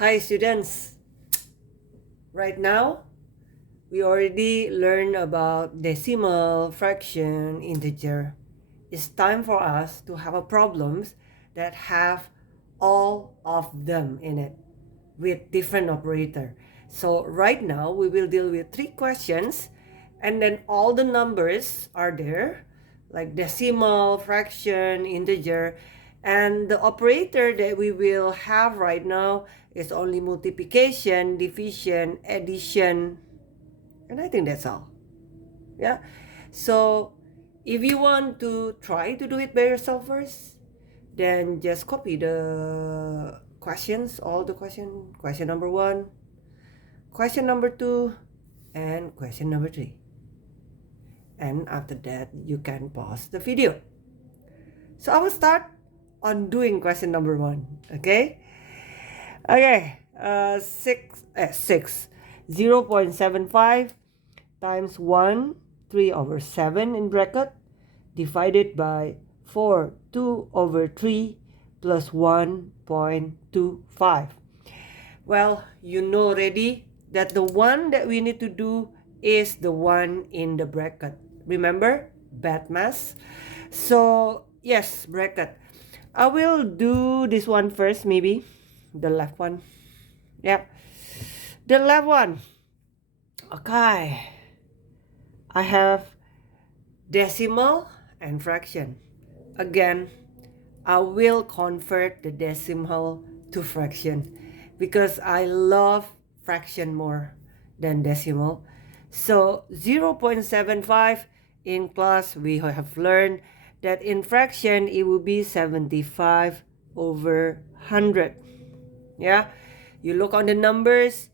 Hi students, right now we already learned about decimal, fraction, integer. It's time for us to have a problems that have all of them in it with different operator. So right now we will deal with 3 questions and then all the numbers are there like decimal, fraction, integer, and the operator that we will have right now is only multiplication, division, addition, and I think that's all. Yeah. So if you want to try to do it by yourself first, then just copy the questions, all the question number 1, question number 2, and question number 3. And after that, you can pause the video. So I will start on doing question number 1. Okay. Okay. 0.75 times 1, 3/7 in bracket, divided by 4, 2/3 plus 1.25. Well, you know already that the one that we need to do is the one in the bracket. Remember? BATMAS. So, yes, bracket. I will do this one first, maybe. The left one. Yep. The left one. Okay. I have decimal and fraction. Again, I will convert the decimal to fraction because I love fraction more than decimal. So 0.75 in class we have learned that in fraction it will be 75/100. Yeah, you look on the numbers,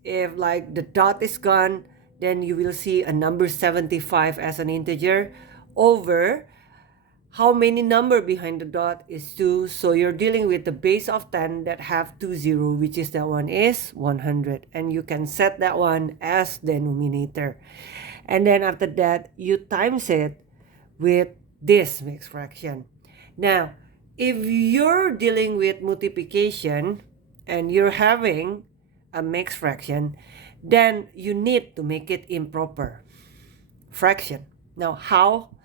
if like the dot is gone, then you will see a number 75 as an integer over how many number behind the dot is 2. So you're dealing with the base of 10 that have 20, which is that one is 100, and you can set that one as denominator. And then after that, you times it with this mixed fraction. Now, if you're dealing with multiplication and you're having a mixed fraction, then you need to make it improper fraction. Now, how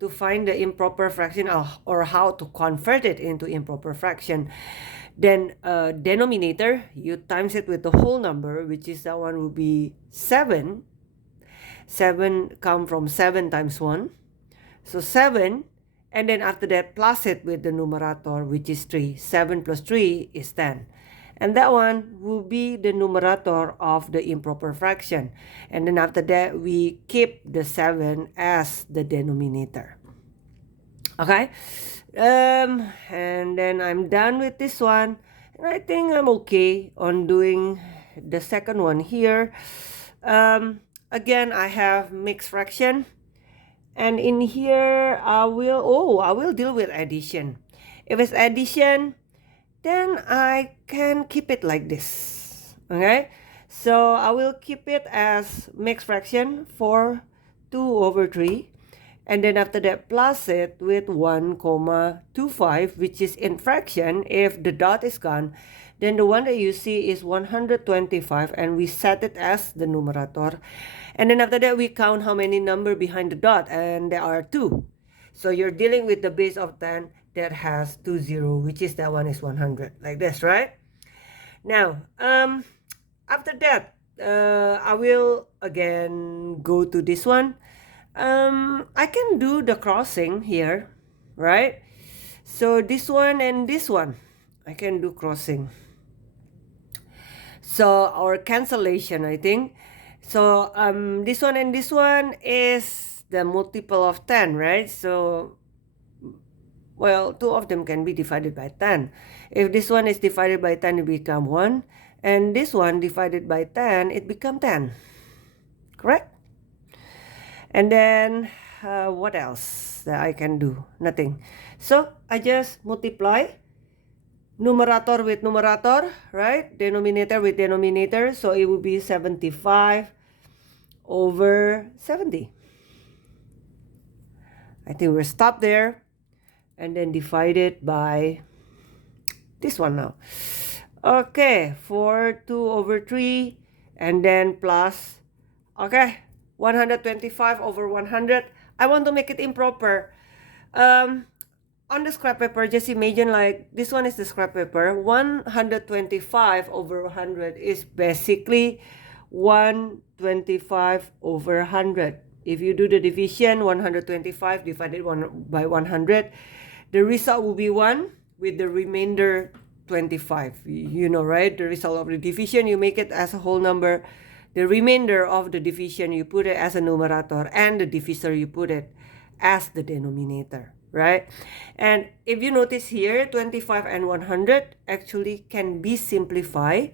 to find the improper fraction or how to convert it into improper fraction? Then denominator, you times it with the whole number, which is that one will be 7. 7 come from 7 times 1. So 7, and then after that plus it with the numerator, which is 3. 7 plus 3 is 10. And that one will be the numerator of the improper fraction. And then after that, we keep the 7 as the denominator. Okay? And then I'm done with this one. And I think I'm okay on doing the second one here. Again, I have mixed fraction. And in here, I will deal with addition. If it's addition, then I can keep it like this. Okay, so I will keep it as mixed fraction for 2/3, and then after that plus it with 1,25, which is in fraction. If the dot is gone, then the one that you see is 125, and we set it as the numerator. And then after that, we count how many number behind the dot, and there are 2. So you're dealing with the base of 10 that has 20, which is that one is 100, like this, right? Now, after that, I will again go to this one. I can do the crossing here, right? So this one and this one, I can do crossing. So our cancellation, I think. So this one and this one is the multiple of 10, right? So, well, 2 of them can be divided by 10. If this one is divided by 10, it become 1. And this one divided by 10, it become 10. Correct? And then, what else that I can do? Nothing. So, I just multiply numerator with numerator, right? Denominator with denominator. So, it will be 75/70. I think we'll stop there. And then divide it by this one now. Okay, 4, 2 over 3, and then plus, okay, 125 over 100. I want to make it improper. On the scrap paper, just imagine like this one is the scrap paper. 125 over 100 is basically 125 over 100. If you do the division, 125 divided by 100, the result will be 1 with the remainder 25. You know, right? The result of the division, you make it as a whole number. The remainder of the division, you put it as a numerator, and the divisor, you put it as the denominator, right? And if you notice here, 25 and 100 actually can be simplified.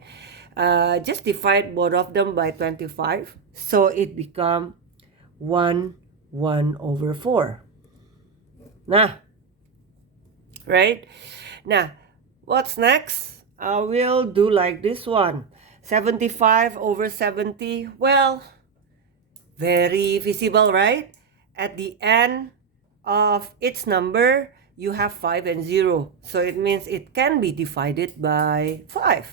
Just divide both of them by 25. So it become 1 over 4. Nah, right? Now, what's next? I will do like this one. 75 over 70. Well, very visible, right? At the end of each number, you have 5 and 0. So it means it can be divided by 5.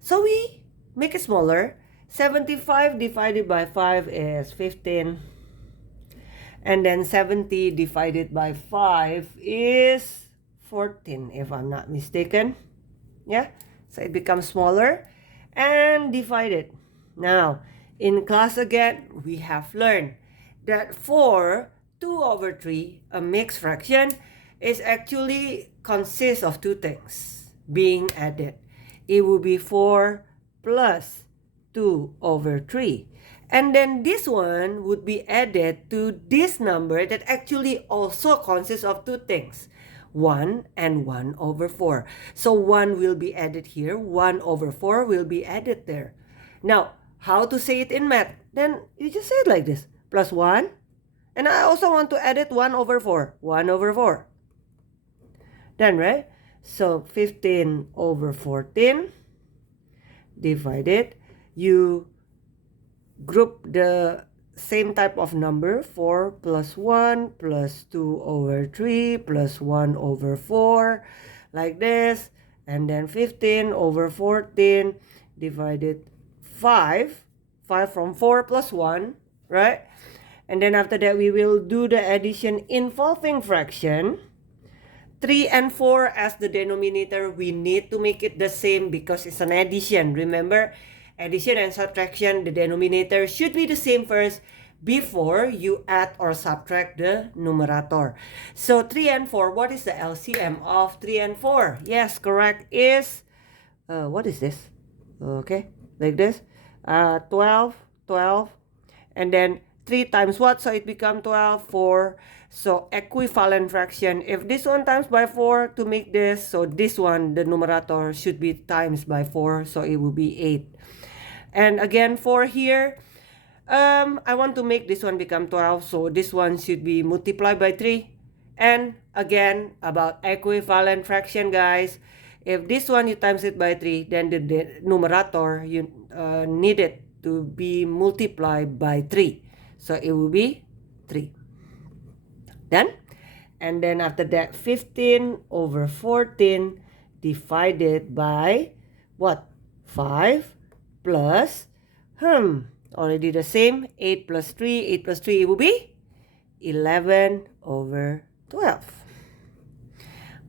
So we make it smaller. 75 divided by 5 is 15. And then 70 divided by 5 is 14, if I'm not mistaken. Yeah, so it becomes smaller and divided. Now, in class again, we have learned that for 2 over 3, a mixed fraction, is actually consists of two things being added. It will be 4 plus 2 over 3. And then this one would be added to this number that actually also consists of two things. 1 and 1 over 4. So 1 will be added here. 1 over 4 will be added there. Now, how to say it in math? Then you just say it like this. Plus 1. And I also want to add it 1 over 4. 1 over 4. Then, right? So 15 over 14 divided. You group the same type of number, 4 plus 1 plus 2 over 3 plus 1 over 4, like this. And then 15 over 14 divided 5. 5 from 4 plus 1, right? And then after that, we will do the addition involving fraction. 3 and 4 as the denominator, we need to make it the same because it's an addition. Remember, addition and subtraction, the denominator should be the same first before you add or subtract the numerator. So 3 and 4, what is the LCM of 3 and 4? Yes, correct, is, what is this? Okay, like this. 12, 12, and then 3 times what? So it becomes 12, 4. So equivalent fraction. If this one times by 4 to make this, so this one, the numerator should be times by 4. So it will be 8. And again, 4 here. I want to make this one become 12. So this one should be multiplied by 3. And again, about equivalent fraction, guys. If this one you times it by 3, then the numerator you need it to be multiplied by 3. So it will be 3. Done? And then after that, 15 over 14 divided by what? 5 plus, already the same, 8 plus 3. 8 plus 3, it will be 11 over 12.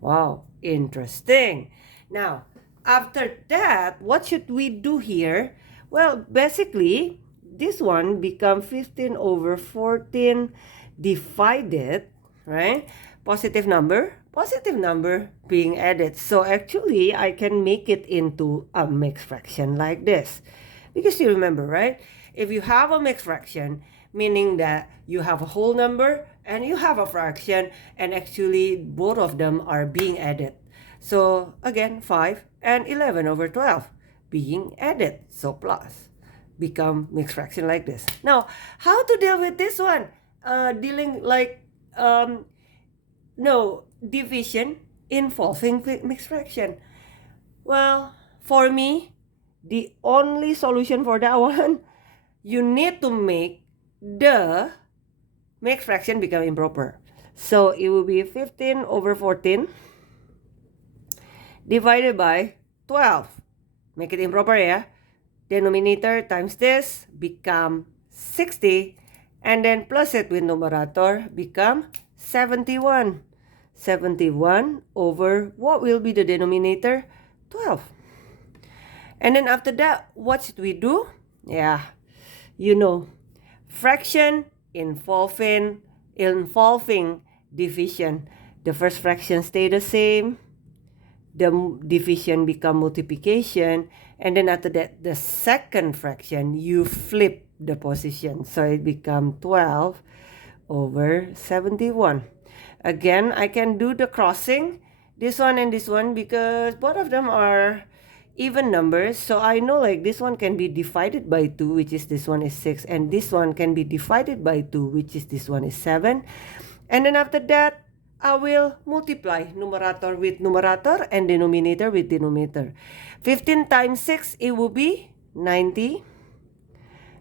Wow, interesting. Now, after that, what should we do here? Well, basically, this one become 15 over 14 divided, right? Positive number being added. So actually, I can make it into a mixed fraction like this. Because you remember, right? If you have a mixed fraction, meaning that you have a whole number and you have a fraction, and actually both of them are being added. So again, 5 and 11 over 12 being added. So plus become mixed fraction like this. Now, how to deal with this one? Dealing like, division involving mixed fraction. Well, for me, the only solution for that one, you need to make the mixed fraction become improper. So it will be 15 over 14 divided by 12. Make it improper, yeah? Denominator times this become 60, and then plus it with numerator become 71. 71 over what will be the denominator? 12. And then after that, what should we do? Yeah, you know, fraction involving division. The first fraction stay the same, the division become multiplication, and then after that, the second fraction, you flip the position. So it become 12 over 71. Again, I can do the crossing, this one and this one, because both of them are even numbers. So I know like this one can be divided by 2, which is this one is 6, and this one can be divided by 2, which is this one is 7. And then after that, I will multiply numerator with numerator and denominator with denominator. 15 times 6, it will be 90.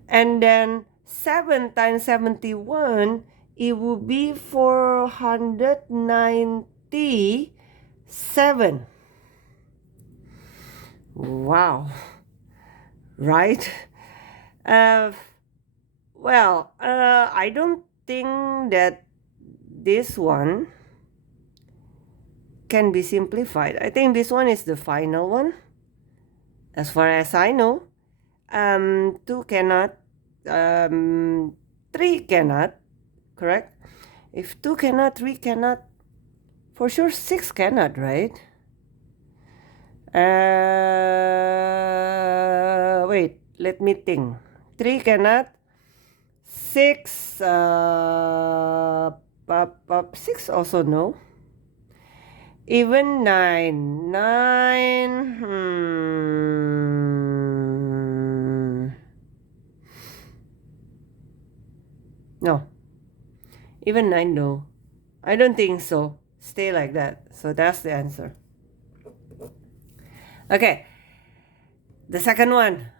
And then 7 times 71, it will be 497. Wow. Right? Well, I don't think that this one can be simplified. I think this one is the final one. As far as I know, 2 cannot, 3 cannot, correct? If 2 cannot, 3 cannot, for sure 6 cannot, right? Wait, let me think. 3 cannot, 6, 6 also no. Even 9, no. Even 9, no. I don't think so. Stay like that. So that's the answer. Okay. The second one.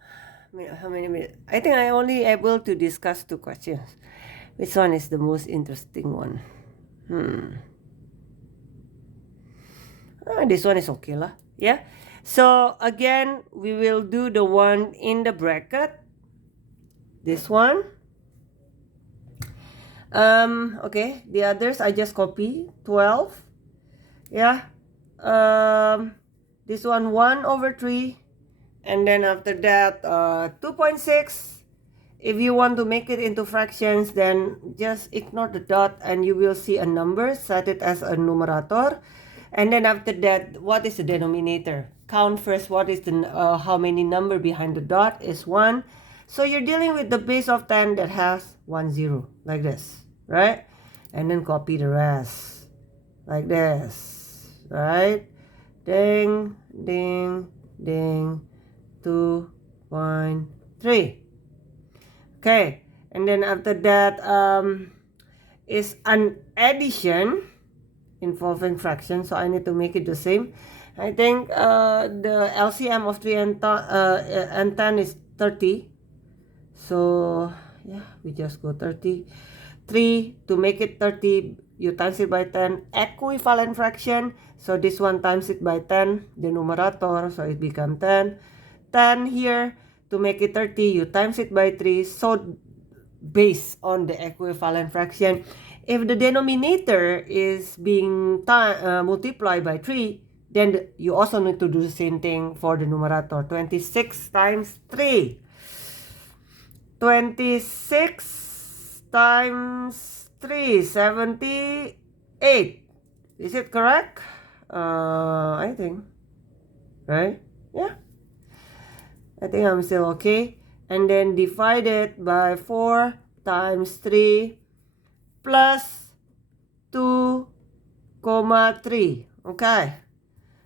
How many minutes? I think I only able to discuss 2 questions. Which one is the most interesting one? This one is okay lah. Yeah. So again, we will do the one in the bracket. This one. Okay. The others I just copy. 12. Yeah. This one 1 over 3. And then after that, 2.6. If you want to make it into fractions, then just ignore the dot and you will see a number. Set it as a numerator. And then after that, what is the denominator? Count first what is the how many number behind the dot is 1. So you're dealing with the base of 10 that has 1 0 like this, right? And then copy the rest like this, right? Ding, ding, ding, 2.3. Okay, and then after that is an addition involving fraction, so I need to make it the same. I think the LCM of 3 and 10 is 30. So yeah, we just go 30. 3 to make it 30, you times it by 10, equivalent fraction. So this one times it by 10, the numerator, so it becomes 10. 10 here, to make it 30, you times it by 3. So based on the equivalent fraction, if the denominator is being multiplied by 3, then you also need to do the same thing for the numerator. 26 times 3. 26 times 3, 78. Is it correct? I think. Right? Yeah. I think I'm still okay. And then divide it by 4 times 3 plus 2,3. Okay.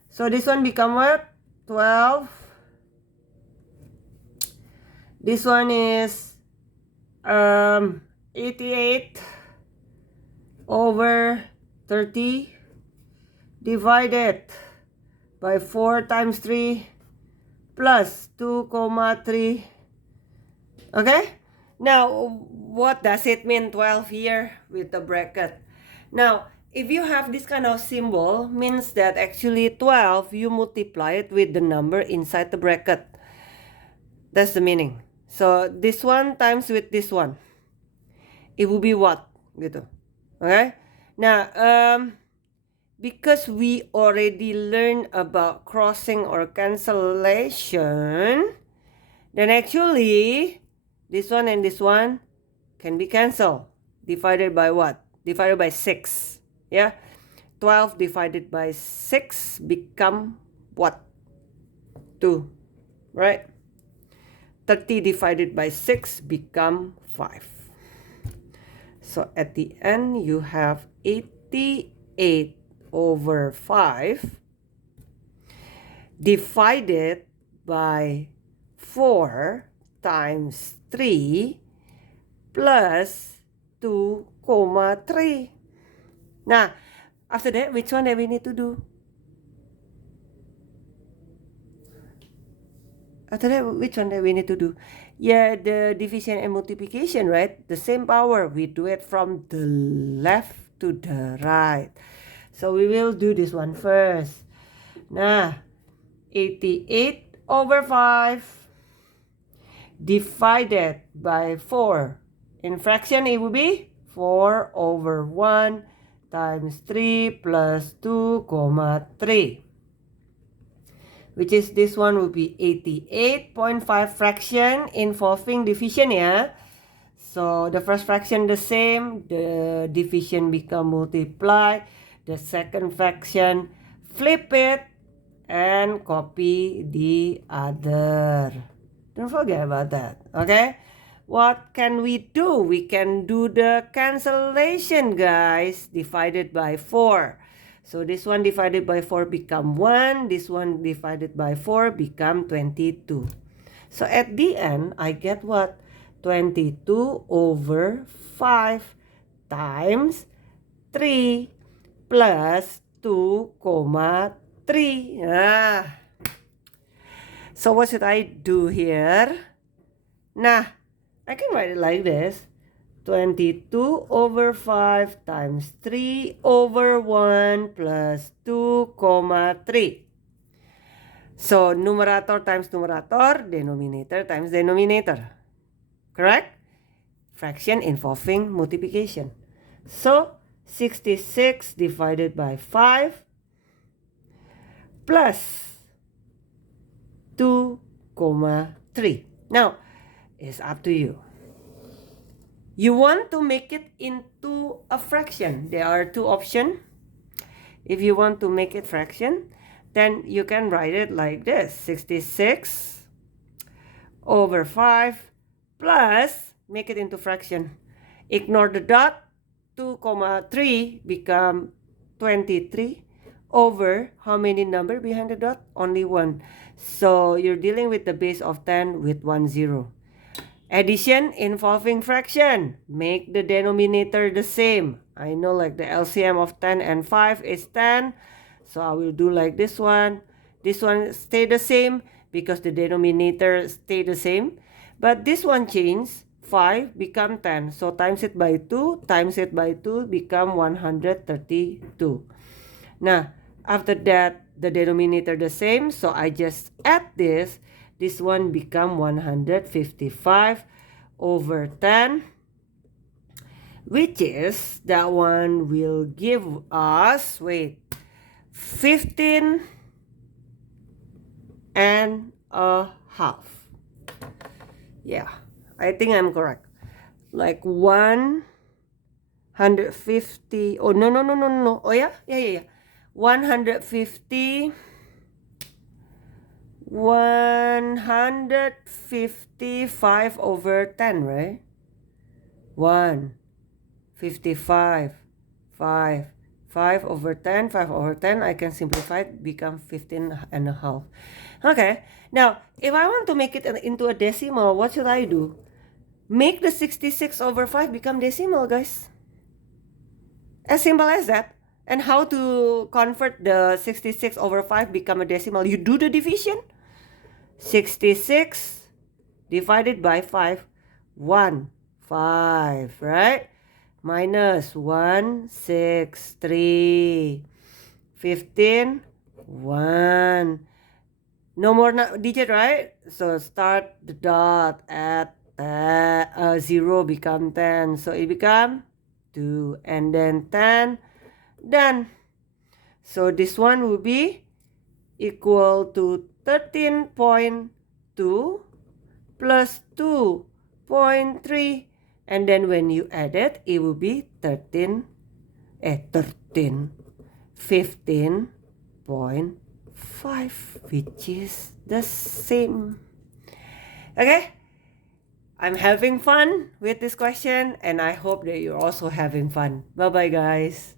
So this one become what? 12. This one is 88 over 30 divided by 4 times 3 plus 2,3. Okay? Now, what does it mean 12 here with the bracket? Now, if you have this kind of symbol, means that actually 12, you multiply it with the number inside the bracket. That's the meaning. So this one times with this one, it will be what? Gitu. Okay? Now, because we already learned about crossing or cancellation, then actually this one and this one can be cancelled. Divided by what? Divided by 6. Yeah? 12 divided by 6 become what? 2. Right? 30 divided by 6 become 5. So at the end, you have 88 over 5 divided by 4 times 3 plus 2,3. Now, after that, which one that we need to do? After that, which one that we need to do? Yeah, the division and multiplication, right? The same power. We do it from the left to the right. So we will do this one first. Now, 88 over 5 divided by 4. In fraction, it will be 4 over 1 times 3 plus 2, 3. Which is this one will be 88.5 fraction involving division, yeah. So the first fraction the same, the division become multiply. The second fraction, flip it and copy the other. Don't forget about that, okay? What can we do? We can do the cancellation, guys, divided by 4. So this one divided by 4 become 1. This one divided by 4 become 22. So at the end, I get what? 22 over 5 times 3 plus 2, 3. So what should I do here? Nah, I can write it like this. 22 over 5 times 3 over 1 plus 2, 3. So, numerator times numerator, denominator times denominator. Correct? Fraction involving multiplication. So, 66 divided by 5 plus 2, 3. Now, it's up to you. You want to make it into a fraction. There are two options. If you want to make it fraction, then you can write it like this. 66 over 5 plus, make it into fraction. Ignore the dot. 2, 3 become 23 over how many number behind the dot? Only 1. So you're dealing with the base of 10 with 1 0. Addition involving fraction. Make the denominator the same. I know like the LCM of 10 and 5 is 10. So I will do like this one. This one stay the same because the denominator stay the same. But this one change. 5 become 10. So times it by 2. Times it by 2 become 132. Now, after that, the denominator the same. So I just add this. This one become 155 over 10, which is, that one will give us, 15 and a half. Yeah, I think I'm correct. Like 150, oh, no. Oh, yeah. 155 over 10, right? 155, 5 over 10, 5 over 10. I can simplify it, become 15 and a half. Okay, now, if I want to make it into a decimal, what should I do? Make the 66 over 5 become decimal, guys. As simple as that. And how to convert the 66 over 5 become a decimal? You do the division. 66 divided by 5, 1, 5, right? minus 1, 6, 3, 15, 1. No more digit, right? So start the dot at 0 become 10. So it become 2 and then 10. Done. So this one will be equal to 13.2 plus 2.3. And then when you add it, it will be 15.5, which is the same. Okay, I'm having fun with this question, and I hope that you're also having fun. Bye-bye, guys.